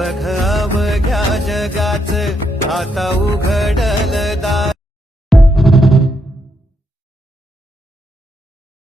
दार बघ अवघ्या जगाच आता उघड